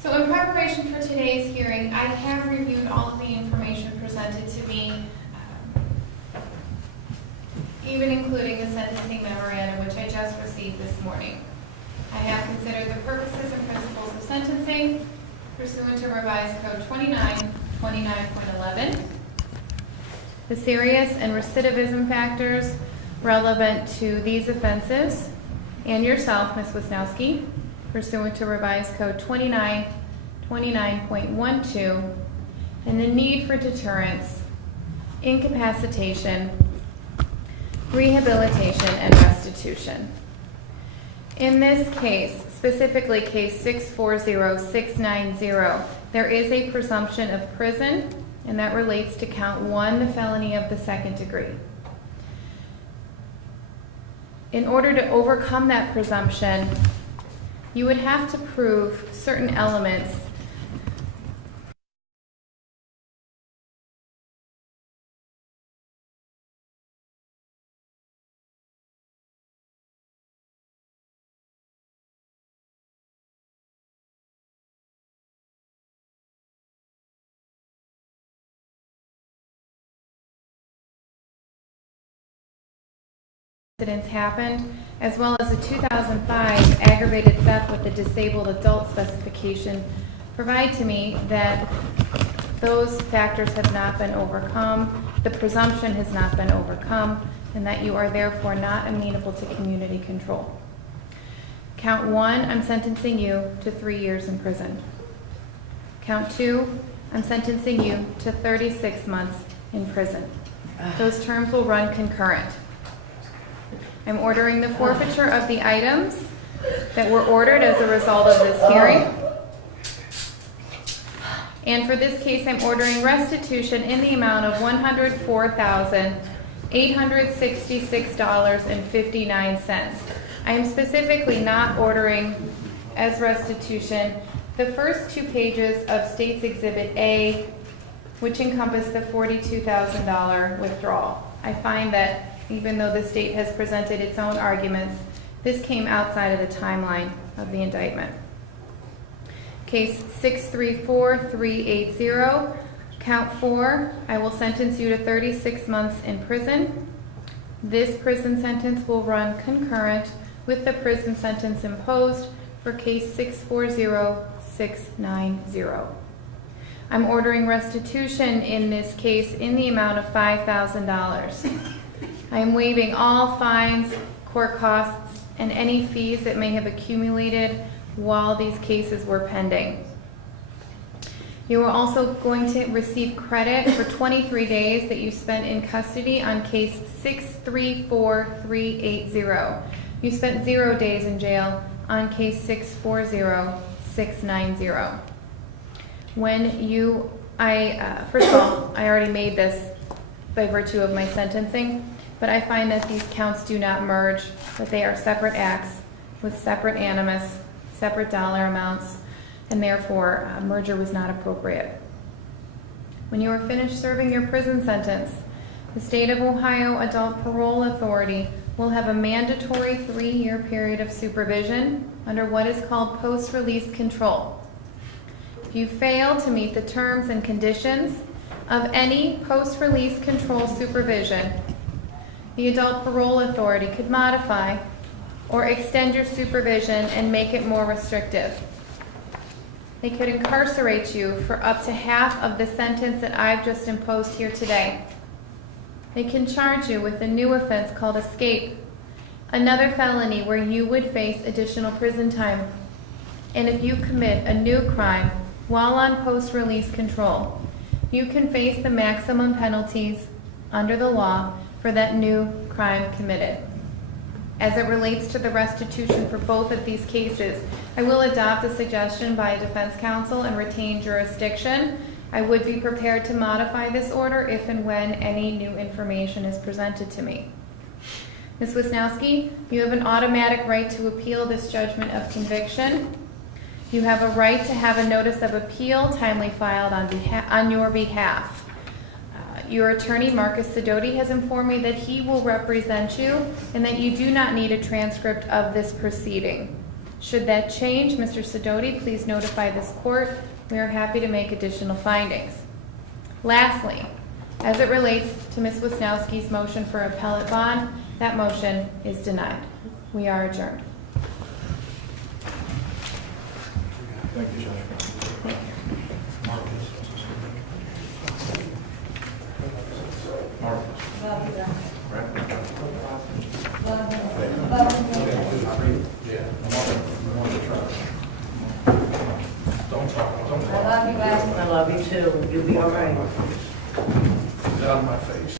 So in preparation for today's hearing, I have reviewed all of the information presented to me, even including the sentencing memorandum, which I just received this morning. I have considered the purposes and principles of sentencing pursuant to Revised Code 29.11, the serious and recidivism factors relevant to these offenses, and yourself, Ms. Wisnowski, pursuant to Revised Code 29.12, and the need for deterrence, incapacitation, rehabilitation, and restitution. In this case, specifically case 640690, there is a presumption of prison, and that relates to count 1, the felony of the second degree. In order to overcome that presumption, you would have to prove certain elements incidents happened, as well as a 2005 aggravated theft with the disabled adult specification, provide to me that those factors have not been overcome, the presumption has not been overcome, and that you are therefore not amenable to community control. Count 1, I'm sentencing you to 3 years in prison. Count 2, I'm sentencing you to 36 months in prison. Those terms will run concurrent. I'm ordering the forfeiture of the items that were ordered as a result of this hearing. And for this case, I'm ordering restitution in the amount of $104,866.59. I am specifically not ordering as restitution the first 2 pages of State's Exhibit A, which encompass the $42,000 withdrawal. I find that even though the state has presented its own arguments, this came outside of the timeline of the indictment. Case 634380, count 4, I will sentence you to 36 months in prison. This prison sentence will run concurrent with the prison sentence imposed for case 640690. I'm ordering restitution in this case in the amount of $5,000. I am waiving all fines, court costs, and any fees that may have accumulated while these cases were pending. You are also going to receive credit for 23 days that you spent in custody on case 634380. You spent 0 days in jail on case 640690. First of all, I already made this by virtue of my sentencing, but I find that these counts do not merge, that they are separate acts with separate animus, separate dollar amounts, and therefore merger was not appropriate. When you are finished serving your prison sentence, the State of Ohio Adult Parole Authority will have a mandatory 3-year period of supervision under what is called post-release control. If you fail to meet the terms and conditions of any post-release control supervision, the Adult Parole Authority could modify or extend your supervision and make it more restrictive. They could incarcerate you for up to half of the sentence that I've just imposed here today. They can charge you with a new offense called escape, another felony where you would face additional prison time. And if you commit a new crime while on post-release control, you can face the maximum penalties under the law for that new crime committed. As it relates to the restitution for both of these cases, I will adopt a suggestion by a defense counsel and retain jurisdiction. I would be prepared to modify this order if and when any new information is presented to me. Ms. Wisnowski, you have an automatic right to appeal this judgment of conviction. You have a right to have a notice of appeal timely filed on your behalf. Your attorney, Marcus Sidoti, has informed me that he will represent you and that you do not need a transcript of this proceeding. Should that change, Mr. Sidoti, please notify this court. We are happy to make additional findings. Lastly, as it relates to Ms. Wisnowski's motion for appellate bond, that motion is denied. We are adjourned. Thank you, Judge. Marcus. Yeah, I'm on the truck. Don't talk, don't talk. I love you guys. I love you too. You'll be all right. Get out of my face.